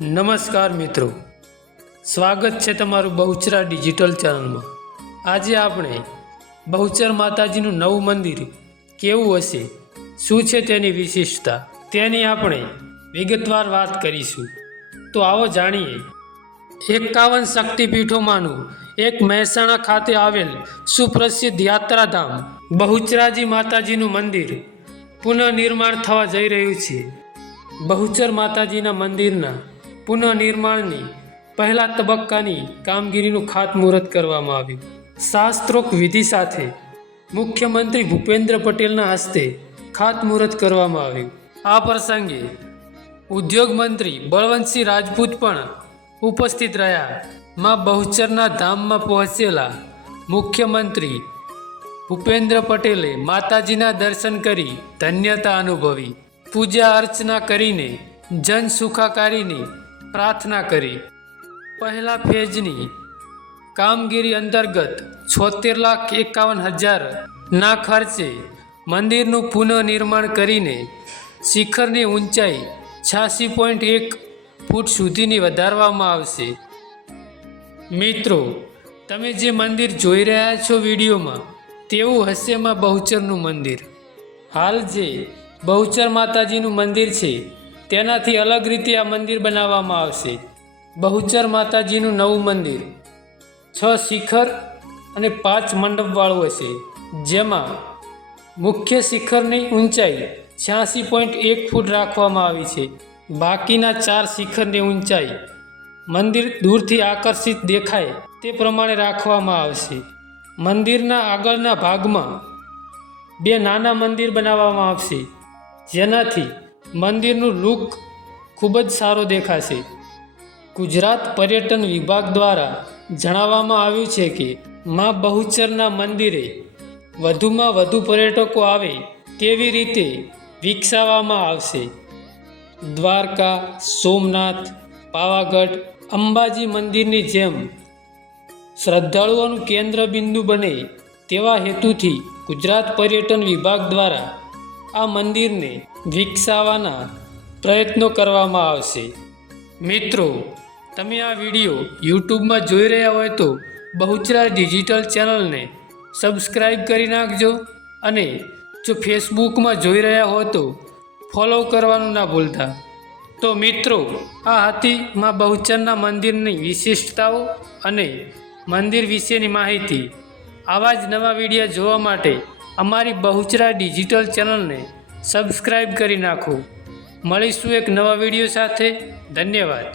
નમસ્કાર મિત્રો, સ્વાગત છે તમારું બહુચરા ડિજિટલ ચેનલમાં। આજે આપણે બહુચર માતાજીનું નવું મંદિર કેવું હશે, શું છે તેની વિશેષતા, તેની આપણે વિગતવાર વાત કરીશું। તો આવો જાણીએ। 51 શક્તિપીઠોમાંનું એક મહેસાણા ખાતે આવેલ સુપ્રસિદ્ધ યાત્રાધામ બહુચરાજી માતાજીનું મંદિર પુનઃનિર્માણ થવા જઈ રહ્યું છે। બહુચર માતાજીના મંદિરના પુનઃનિર્માણની પહેલા તબક્કાની કામગીરીનું ખાતમુહૂર્ત કરવામાં આવ્યું। શાસ્ત્રોક્ત વિધિ સાથે મુખ્યમંત્રી ભૂપેન્દ્ર પટેલના હસ્તે ખાતમુહૂર્ત કરવામાં આવ્યું। આ પ્રસંગે ઉદ્યોગ મંત્રી બળવંતસિંહ રાજપૂત પણ ઉપસ્થિત રહ્યા। માં બહુચરના ધામમાં પહોંચેલા મુખ્યમંત્રી ભૂપેન્દ્ર પટેલે માતાજીના દર્શન કરી ધન્યતા અનુભવી, પૂજા અર્ચના કરીને જન સુખાકારીની પ્રાર્થના કરી। પહેલા ફેઝની કામગીરી અંતર્ગત 76,51,000ના ખર્ચે મંદિરનું પુનઃનિર્માણ કરીને શિખરની ઊંચાઈ 86.1 ફૂટ સુધીની વધારવામાં આવશે। મિત્રો, તમે જે મંદિર જોઈ રહ્યા છો વિડીયોમાં, તેવું હશે માં બહુચરનું મંદિર। હાલ જે બહુચર માતાજીનું મંદિર છે તેનાથી અલગ રીતે આ મંદિર બનાવવામાં આવશે। બહુચર માતાજીનું નવું મંદિર 6 શિખર અને 5 મંડપવાળું હશે, જેમાં મુખ્ય શિખરની ઊંચાઈ 86.1 ફૂટ રાખવામાં આવી છે। બાકીના 4 શિખરની ઊંચાઈ મંદિર દૂરથી આકર્ષિત દેખાય તે પ્રમાણે રાખવામાં આવશે। મંદિરના આગળના ભાગમાં 2 નાના મંદિર બનાવવામાં આવશે, જેનાથી મંદિરનું લુક ખૂબ જ સારો દેખાશે। ગુજરાત પર્યટન વિભાગ દ્વારા જણાવવામાં આવ્યું છે કે માં બહુચરના મંદિરે વધુમાં વધુ પર્યટકો આવે તેવી રીતે વિકસાવવામાં આવશે। દ્વારકા, સોમનાથ, પાવાગઢ, અંબાજી મંદિરની જેમ શ્રદ્ધાળુઓનું કેન્દ્ર બિંદુ બને તેવા હેતુથી ગુજરાત પર્યટન વિભાગ દ્વારા આ મંદિરને વિકસાવવાના પ્રયત્નો કરવામાં આવશે। મિત્રો, તમે આ વિડીયો યુટ્યુબમાં જોઈ રહ્યા હોય તો બહુચરા ડિજિટલ ચેનલને સબસ્ક્રાઈબ કરી નાખજો, અને જો ફેસબુકમાં જોઈ રહ્યા હો તો ફોલો કરવાનું ના ભૂલતા। તો મિત્રો, આ હતી માં બહુચરના મંદિરની વિશિષ્ટતાઓ અને મંદિર વિશેની માહિતી। આવા જ નવા વિડીયો જોવા માટે અમારી બહુચરા ડિજિટલ ચેનલને સબસ્ક્રાઈબ કરી નાખો। મળીશું એક નવા વિડીયો સાથે। ધન્યવાદ।